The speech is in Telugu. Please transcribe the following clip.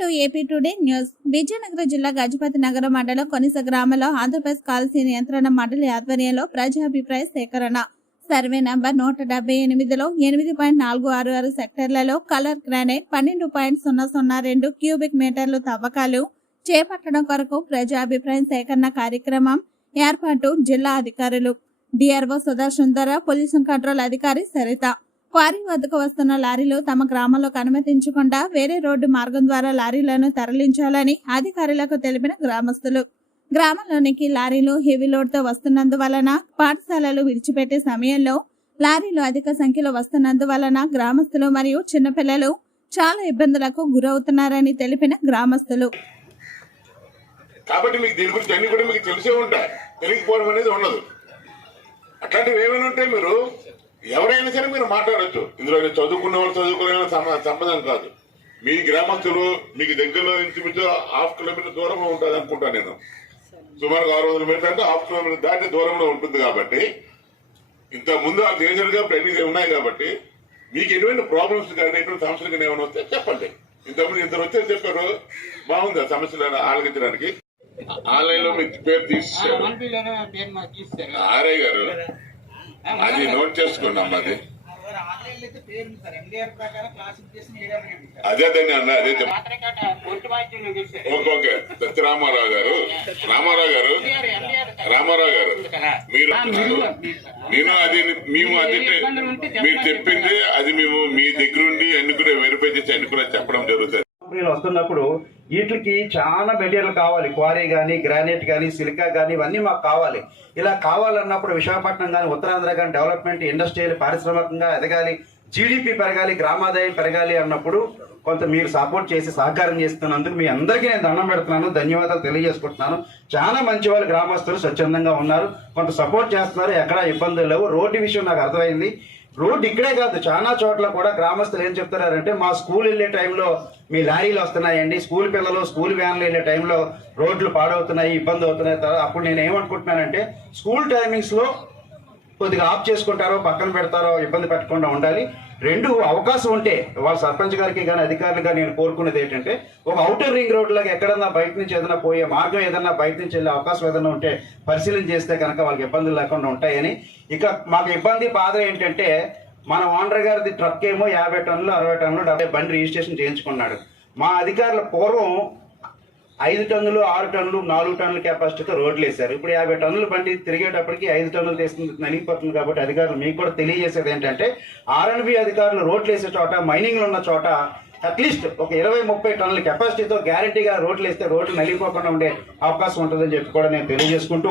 To AP today news. Vizianagaram జిల్లా గజపతి నగరం మండలం కొనిస గ్రామంలో ఆంధ్రప్రదేశ్ కాల్సీ నియంత్రణ మండలి ఆధ్వర్యంలో ప్రజాభిప్రాయ సేకరణ సర్వే నంబర్ 178లో 8.466 సెక్టర్లలో కలర్ గ్రానైట్ 12.002 క్యూబిక్ మీటర్లు తవ్వకాలు చేపట్టడం కొరకు ప్రజాభిప్రాయ సేకరణ కార్యక్రమం ఏర్పాటు. జిల్లా అధికారులు డిఆర్ఓ సుధాసుందర, పొల్యూషన్ కంట్రోల్ అధికారి సరిత. క్వారీ వద్దకు వస్తున్న లారీలు తమ గ్రామంలో అనుమతించకుండా వేరే రోడ్డు మార్గం ద్వారా లారీలను తరలించాలని అధికారులకు తెలిపిన గ్రామస్తులు. గ్రామంలోనికి లారీలు హెవీ లోడ్ తో వస్తున్నందువలన పాఠశాలలు విడిచిపెట్టే సమయంలో లారీలు అధిక సంఖ్యలో వస్తున్నందువలన గ్రామస్తులు మరియు చిన్నపిల్లలు చాలా ఇబ్బందులకు గురవుతున్నారని తెలిపిన గ్రామస్తులు. కాబట్టి మీకు దీని గురించి అన్ని కూడా మీకు తెలిసే ఉంటాయి, తెలియకపోవడం అనేది ఉండదు. అట్లాంటివి ఏమైనా ఉంటే మీరు ఎవరైనా సరే మీరు మాట్లాడచ్చు. ఇందులో చదువుకున్న వాళ్ళు చదువుకునే సంబంధం కాదు. మీ గ్రామస్తులు మీకు దగ్గరలో నుంచి 1/2 కిలోమీటర్ దూరంలో ఉంటుంది అనుకుంటాను నేను. సుమారు 600 మీటర్లు అంటే 1/2 కిలోమీటర్ దాటి దూరంలో ఉంటుంది. కాబట్టి ఇంత ముందు ఆ చేసినగా అన్ని ఉన్నాయి. కాబట్టి మీకు ఎటువంటి ప్రాబ్లమ్స్ కానీ ఎటువంటి సమస్యలు కానీ ఏమైనా వస్తే చెప్పండి. ఇంతకుముందు ఇంత వచ్చే చెప్పారు, బాగుంది ఆ సమస్యలు ఆలోచించడానికి. ఆన్లైన్ లో మీ పేరు తీసేసారు ఆర్ఐ గారు, అది నోట్ చేసుకున్నాం. అది అదే దాన్ని అన్న అదే ఓకే. రామారావు గారు మీరు నేను అది మేము అది మీరు చెప్పింది అది మేము మీ దగ్గరుండి ఎన్నుకునే వెరిఫై చేసి ఎన్నుకునే చెప్పడం జరుగుతుంది. వస్తున్నప్పుడు వీటికి చాలా మెటీరియల్ కావాలి. క్వారీ కానీ, గ్రానైట్ కానీ, సిలికా కానీ ఇవన్నీ మాకు కావాలి. ఇలా కావాలన్నప్పుడు విశాఖపట్నం కానీ, ఉత్తరాంధ్ర కానీ డెవలప్మెంట్, ఇండస్ట్రియల్, పారిశ్రామికంగా ఎదగాలి, జీడిపి పెరగాలి, గ్రామాదాయం పెరగాలి అన్నప్పుడు కొంత మీరు సపోర్ట్ చేసి సహకారం చేస్తున్నందుకు మీ అందరికీ నేను దండం పెడుతున్నాను, ధన్యవాదాలు తెలియజేసుకుంటున్నాను. చాలా మంచి వాళ్ళు గ్రామస్తులు స్వచ్ఛందంగా ఉన్నారు, కొంత సపోర్ట్ చేస్తున్నారు, ఎక్కడా ఇబ్బందులు లేవు. రోడ్డు విషయం నాకు అర్థమైంది. రోడ్డు ఇక్కడే కాదు, చాలా చోట్ల కూడా గ్రామస్తులు ఏం చెప్తున్నారంటే మా స్కూల్ వెళ్ళే టైంలో మీ లారీలు వస్తున్నాయండి, స్కూల్ పిల్లలు స్కూల్ వ్యాన్లు వెళ్ళే టైంలో రోడ్లు పాడవుతున్నాయి, ఇబ్బంది అవుతున్నాయి. అప్పుడు నేను ఏమనుకుంటున్నానంటే స్కూల్ టైమింగ్స్ లో కొద్దిగా ఆఫ్ చేసుకుంటారో పక్కన పెడతారో ఇబ్బంది పెట్టకుండా ఉండాలి. రెండు అవకాశం ఉంటే వాళ్ళ సర్పంచ్ గారికి కానీ అధికారులుగా నేను కోరుకునేది ఏంటంటే ఒక అవుటర్ రింగ్ రోడ్ లాగా ఎక్కడన్నా బయట నుంచి ఏదైనా పోయే మార్గం ఏదన్నా బయట నుంచి వెళ్ళే అవకాశం ఏదైనా ఉంటే పరిశీలన చేస్తే కనుక వాళ్ళకి ఇబ్బందులు లేకుండా ఉంటాయని. ఇక మాకు ఇబ్బంది బాధ ఏంటంటే మన ఓనర్ గారిది ట్రక్ ఏమో 50 టన్నులు 60 టన్నులు 70 బండి రిజిస్ట్రేషన్ చేయించుకున్నాడు. మా అధికారుల పూర్వం 5 టన్నులు 6 టన్నులు 4 టన్నుల కెపాసిటీతో రోడ్లు వేశారు. ఇప్పుడు 50 టన్నుల బండి తిరిగేటప్పటికి 5 టన్నులు తీస్తుంది నలిగిపోతుంది. కాబట్టి అధికారులు మీకు కూడా తెలియజేసేది ఏంటంటే ఆర్ఎన్బి అధికారులు రోడ్లు వేసే చోట, మైనింగ్లు ఉన్న చోట అట్లీస్ట్ ఒక 20-30 టన్నుల కెపాసిటీతో గ్యారంటీగా రోడ్లు వేస్తే రోడ్లు నలిగిపోకుండా ఉండే అవకాశం ఉంటుందని చెప్పి కూడా నేను తెలియజేసుకుంటూ